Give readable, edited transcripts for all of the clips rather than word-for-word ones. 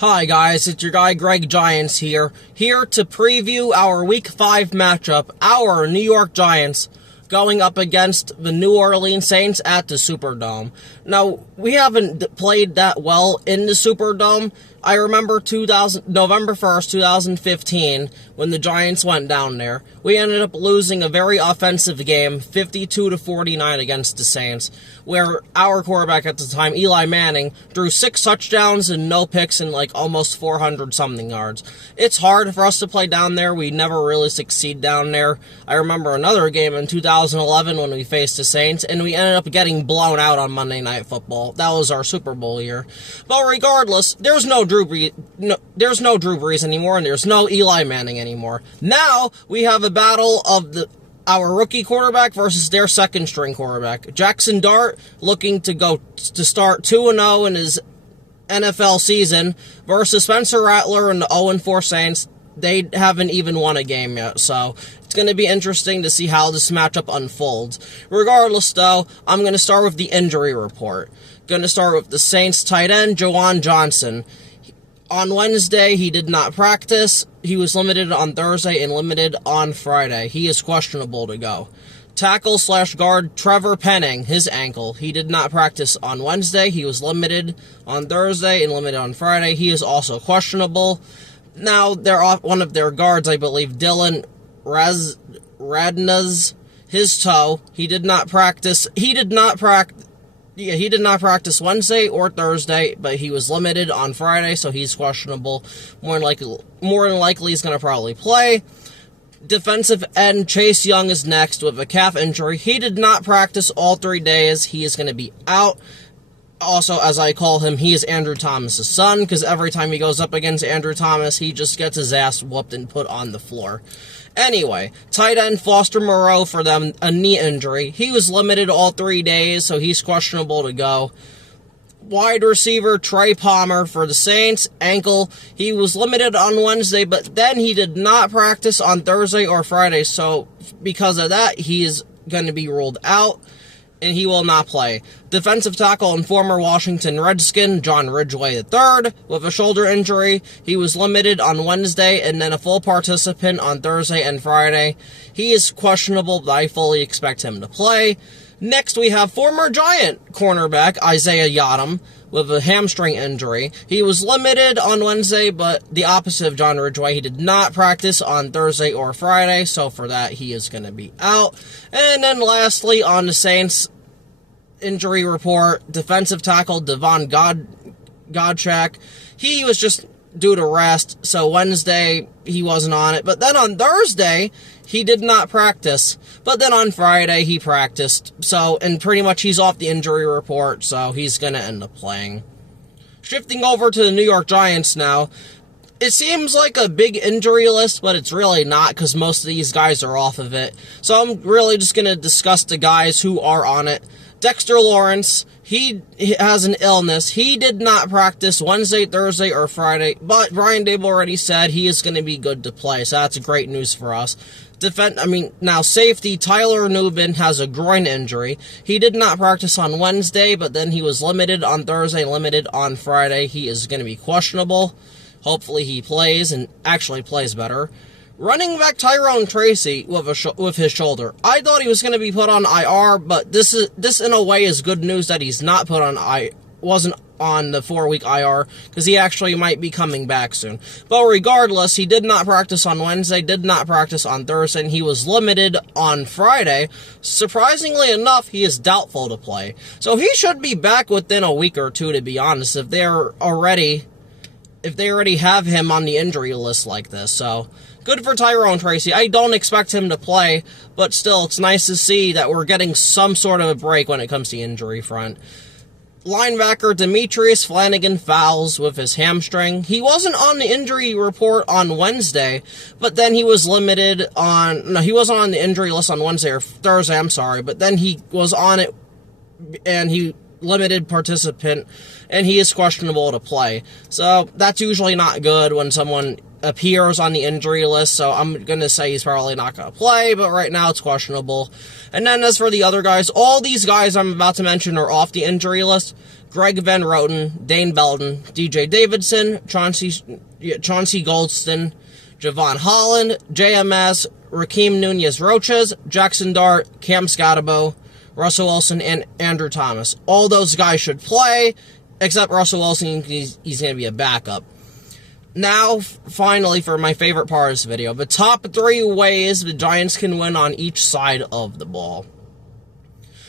Hi guys, it's your guy Greg Giants here to preview our Week 5 matchup, our New York Giants going up against the New Orleans Saints at the Superdome. Now, we haven't played that well in the Superdome. I remember November 1st, 2015, when the Giants went down there. We ended up losing a very offensive game, 52-49 against the Saints, where our quarterback at the time, Eli Manning, drew 6 touchdowns and no picks and almost 400-something yards. It's hard for us to play down there. We never really succeed down there. I remember another game in 2011 when we faced the Saints, and we ended up getting blown out on Monday Night Football. That was our Super Bowl year. But regardless, there's no Drew Brees anymore, and there's no Eli Manning anymore. Now, we have a battle of our rookie quarterback versus their second-string quarterback. Jaxon Dart looking to start 2-0 in his NFL season versus Spencer Rattler and the 0-4 Saints. They haven't even won a game yet, so it's going to be interesting to see how this matchup unfolds. Regardless, though, I'm going to start with the injury report. Going to start with the Saints tight end, Juwan Johnson. On Wednesday, he did not practice. He was limited on Thursday and limited on Friday. He is questionable to go. Tackle/guard Trevor Penning, his ankle. He did not practice on Wednesday. He was limited on Thursday and limited on Friday. He is also questionable. Now, one of their guards, I believe, Dylan Radnaz, his toe. He did not practice. He did not practice Wednesday or Thursday, but he was limited on Friday, so he's questionable. More than likely, he's going to probably play. Defensive end Chase Young is next with a calf injury. He did not practice all 3 days. He is going to be out. Also, as I call him, he is Andrew Thomas' son, because every time he goes up against Andrew Thomas, he just gets his ass whooped and put on the floor. Anyway, tight end Foster Moreau for them, a knee injury. He was limited all 3 days, so he's questionable to go. Wide receiver Trey Palmer for the Saints, ankle. He was limited on Wednesday, but then he did not practice on Thursday or Friday, so because of that, he is going to be ruled out, and he will not play. Defensive tackle and former Washington Redskin, John Ridgway III, with a shoulder injury. He was limited on Wednesday and then a full participant on Thursday and Friday. He is questionable, but I fully expect him to play. Next, we have former Giant cornerback Isaiah Yadam with a hamstring injury. He was limited on Wednesday, but the opposite of John Ridgway, he did not practice on Thursday or Friday, so for that, he is going to be out. And then lastly, on the Saints injury report, defensive tackle Devon Godchak, he was just due to rest, so Wednesday he wasn't on it, but then on Thursday he did not practice, but then on Friday he practiced, and pretty much he's off the injury report, so he's going to end up playing. Shifting over to the New York Giants now, it seems like a big injury list, but it's really not, because most of these guys are off of it, so I'm really just going to discuss the guys who are on it. Dexter Lawrence, he has an illness. He did not practice Wednesday, Thursday, or Friday, but Brian Dable already said he is going to be good to play, so that's great news for us. Now safety Tyler Nubin has a groin injury. He did not practice on Wednesday, but then he was limited on Thursday, limited on Friday. He is going to be questionable. Hopefully he plays and actually plays better. Running back Tyrone Tracy with his shoulder. I thought he was going to be put on IR, but this in a way is good news that he's not wasn't on the 4-week IR, because he actually might be coming back soon. But regardless, he did not practice on Wednesday, did not practice on Thursday, and he was limited on Friday. Surprisingly enough, he is doubtful to play. So he should be back within a week or two, to be honest, if they already have him on the injury list like this. So good for Tyrone Tracy. I don't expect him to play, but still, it's nice to see that we're getting some sort of a break when it comes to the injury front. Linebacker Demetrius Flanagan-Fowles with his hamstring. He wasn't on the injury report on Wednesday, but then he was limited he wasn't on the injury list on Wednesday or Thursday, but then he was on it, and he limited participant, and he is questionable to play. So that's usually not good when someone appears on the injury list, so I'm going to say he's probably not going to play, but right now it's questionable. And then as for the other guys, all these guys I'm about to mention are off the injury list. Greg Van Roten, Dane Belton, DJ Davidson, Chauncey Goldston, Javon Holland, JMS, Raheem Nunez-Roches, Jaxon Dart, Cam Scotabo, Russell Wilson, and Andrew Thomas. All those guys should play, except Russell Wilson, he's going to be a backup. Now, finally, for my favorite part of this video, the top 3 ways the Giants can win on each side of the ball.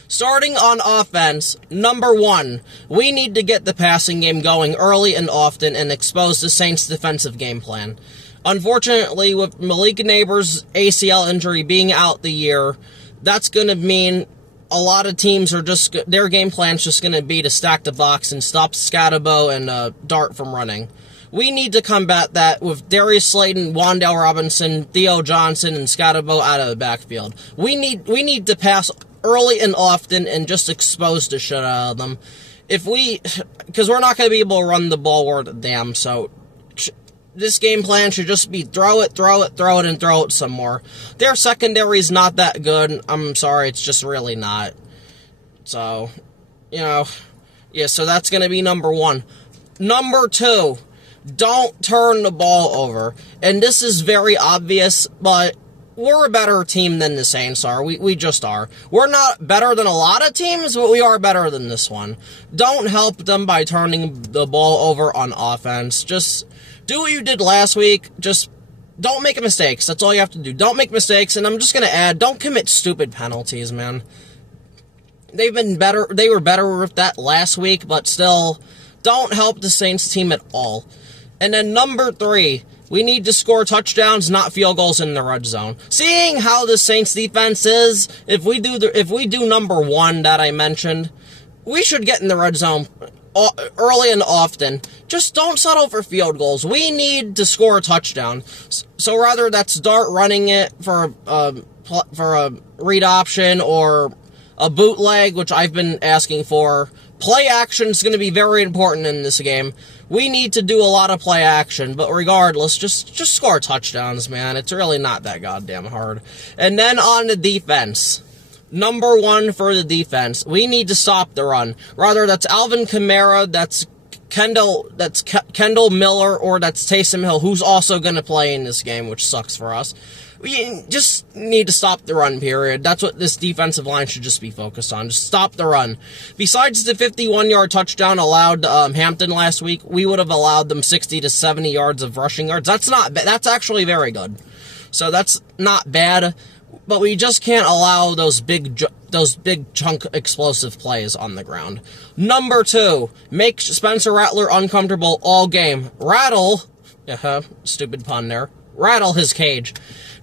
Starting on offense, number 1, we need to get the passing game going early and often and expose the Saints' defensive game plan. Unfortunately, with Malik Neighbors' ACL injury being out the year, that's going to mean a lot of teams are just, their game plan's just going to be to stack the box and stop Scotabo and Dart from running. We need to combat that with Darius Slayton, Wan'Dale Robinson, Theo Johnson, and Scotabo out of the backfield. We need to pass early and often and just expose the shit out of them. Because we're not going to be able to run the ball worth a damn, so this game plan should just be throw it, and throw it some more. Their secondary is not that good. I'm sorry, it's just really not. So, yeah, so that's going to be number 1. Number 2, don't turn the ball over. And this is very obvious, but we're a better team than the Saints are. We just are. We're not better than a lot of teams, but we are better than this one. Don't help them by turning the ball over on offense. Just do what you did last week. Just don't make mistakes. That's all you have to do. Don't make mistakes, and I'm just going to add, don't commit stupid penalties, man. They've been better. They were better with that last week, but still, don't help the Saints team at all. And then number 3, we need to score touchdowns, not field goals in the red zone. Seeing how the Saints defense is, if we do number 1 that I mentioned, we should get in the red zone early and often. Just don't settle for field goals. We need to score a touchdown. So rather that's Dart running it for a read option or a bootleg, which I've been asking for. Play action is going to be very important in this game. We need to do a lot of play action, but regardless, just score touchdowns, man. It's really not that goddamn hard. And then on the defense. Number 1 for the defense, we need to stop the run. Rather, that's Alvin Kamara, that's Kendall Miller, or that's Taysom Hill, who's also going to play in this game, which sucks for us. We just need to stop the run, period. That's what this defensive line should just be focused on. Just stop the run. Besides the 51-yard touchdown allowed Hampton last week, we would have allowed them 60 to 70 yards of rushing yards. That's not bad. That's actually very good. So that's not bad. But we just can't allow those big chunk explosive plays on the ground. Number 2, make Spencer Rattler uncomfortable all game. Rattle, stupid pun there. Rattle his cage.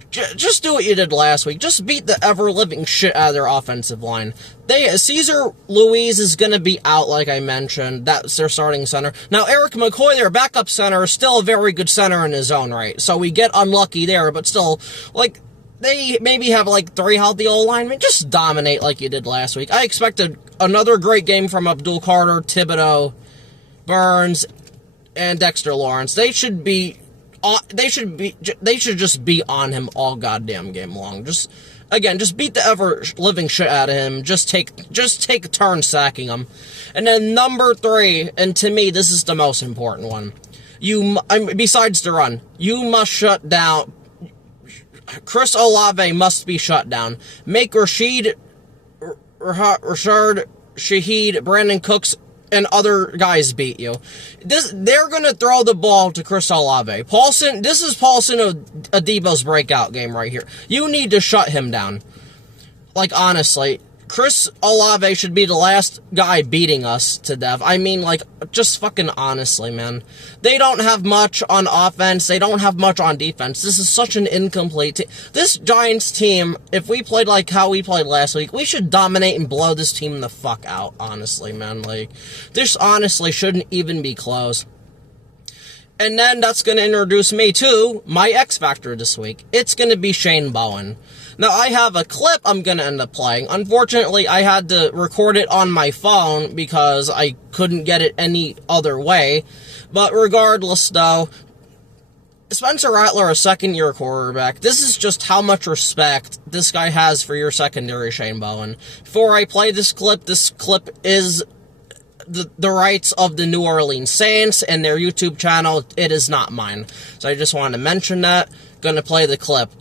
Just do what you did last week. Just beat the ever-living shit out of their offensive line. Cesar Louise is going to be out, like I mentioned. That's their starting center. Now, Eric McCoy, their backup center, is still a very good center in his own right. So we get unlucky there, but still, like, they maybe have, like, 3 healthy O-linemen. Just dominate like you did last week. I expected another great game from Abdul Carter, Thibodeau, Burns, and Dexter Lawrence. They should just be on him all goddamn game long. Just beat the ever-living shit out of him. Just take a turn sacking him. And then number 3, and to me, this is the most important one. Besides the run, you must shut down. Chris Olave must be shut down. Make Rashad Shaheed, Brandon Cooks, and other guys beat you. They're going to throw the ball to Chris Olave. This is Paulson Adebo's breakout game right here. You need to shut him down. Like, honestly, Chris Olave should be the last guy beating us to death. I mean, like, just fucking honestly, man. They don't have much on offense. They don't have much on defense. This is such an incomplete team. This Giants team, if we played like how we played last week, we should dominate and blow this team the fuck out, honestly, man. Like, this honestly shouldn't even be close. And then that's going to introduce me to my X Factor this week. It's going to be Shane Bowen. Now, I have a clip I'm going to end up playing. Unfortunately, I had to record it on my phone because I couldn't get it any other way. But regardless, though, Spencer Rattler, a second-year quarterback, this is just how much respect this guy has for your secondary, Shane Bowen. Before I play this clip is the rights of the New Orleans Saints and their YouTube channel. It is not mine. So I just wanted to mention that. Gonna play the clip.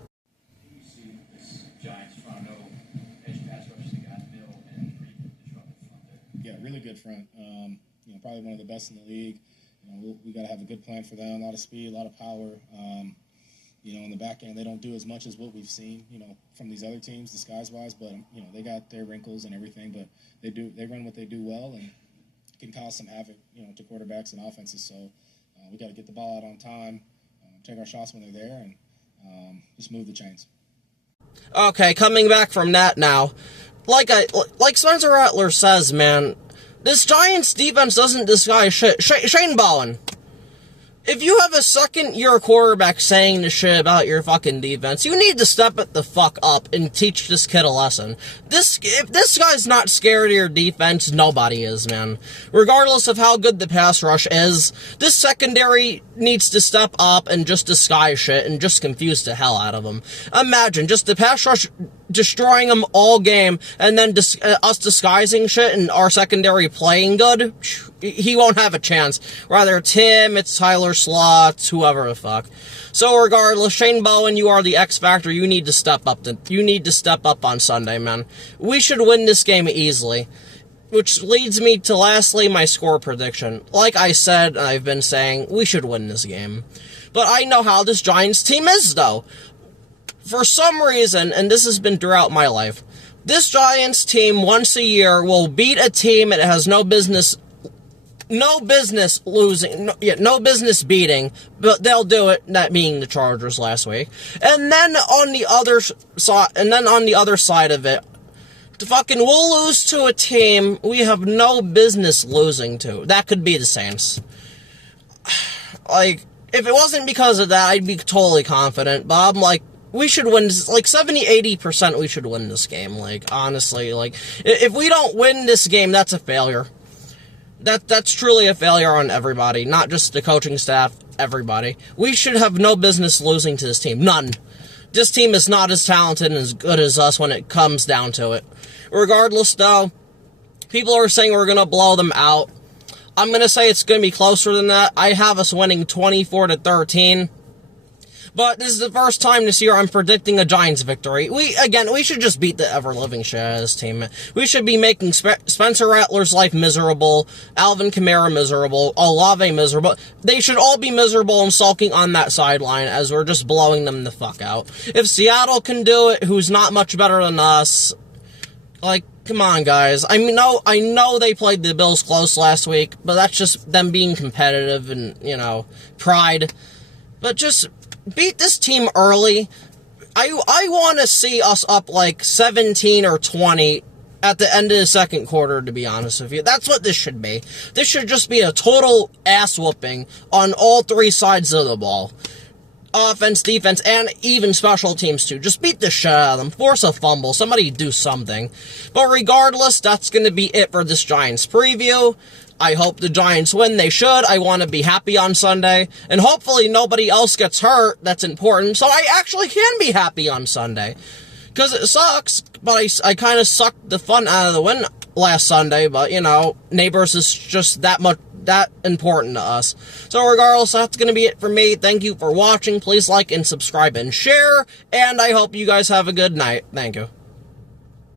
Yeah, really good front. Probably one of the best in the league. We got to have a good plan for them. A lot of speed, a lot of power. In the back end, they don't do as much as what we've seen, from these other teams, disguise-wise. But they got their wrinkles and everything. But they run what they do well and can cause some havoc, to quarterbacks and offenses. So we got to get the ball out on time, take our shots when they're there, and just move the chains. Okay, coming back from that now, like Spencer Rattler says, man. This Giants defense doesn't disguise shit. Shane Bowen, if you have a second-year quarterback saying the shit about your fucking defense, you need to step it the fuck up and teach this kid a lesson. If this guy's not scared of your defense, nobody is, man. Regardless of how good the pass rush is, this secondary needs to step up and just disguise shit and just confuse the hell out of them. Imagine, just the pass rush destroying them all game, and then us disguising shit and our secondary playing good. He won't have a chance. Whether it's him, it's Tyler Slots, whoever the fuck. So regardless, Shane Bowen, you are the X factor. You need to step up. You need to step up on Sunday, man. We should win this game easily. Which leads me to, lastly, my score prediction. Like I said, I've been saying, we should win this game. But I know how this Giants team is, though. For some reason, and this has been throughout my life, this Giants team once a year will beat a team it has no business losing, no business beating, but they'll do it, that being the Chargers last week. And then on the other side of it, we'll lose to a team we have no business losing to. That could be the Saints. Like, if it wasn't because of that, I'd be totally confident, but I'm like, we should win, 70-80% we should win this game, honestly, if we don't win this game, that's a failure. That's truly a failure on everybody, not just the coaching staff, everybody. We should have no business losing to this team, none. This team is not as talented and as good as us when it comes down to it. Regardless, though, people are saying we're going to blow them out. I'm going to say it's going to be closer than that. I have us winning 24-13. But this is the first time this year I'm predicting a Giants victory. We should just beat the ever-living shit out of this team. We should be making Spencer Rattler's life miserable, Alvin Kamara miserable, Olave miserable. They should all be miserable and sulking on that sideline as we're just blowing them the fuck out. If Seattle can do it, who's not much better than us, come on, guys. I know they played the Bills close last week, but that's just them being competitive and, pride. But just beat this team early. I want to see us up 17 or 20 at the end of the second quarter, to be honest with you. That's what this should be. This should just be a total ass whooping on all three sides of the ball. Offense, defense, and even special teams too. Just beat the shit out of them. Force a fumble. Somebody do something. But regardless, that's going to be it for this Giants preview. I hope the Giants win. They should. I want to be happy on Sunday. And hopefully nobody else gets hurt. That's important. So I actually can be happy on Sunday. Because it sucks. But I kind of sucked the fun out of the win last Sunday. But, Neighbors is just that important to us. So regardless, that's going to be it for me. Thank you for watching. Please like and subscribe and share. And I hope you guys have a good night. Thank you.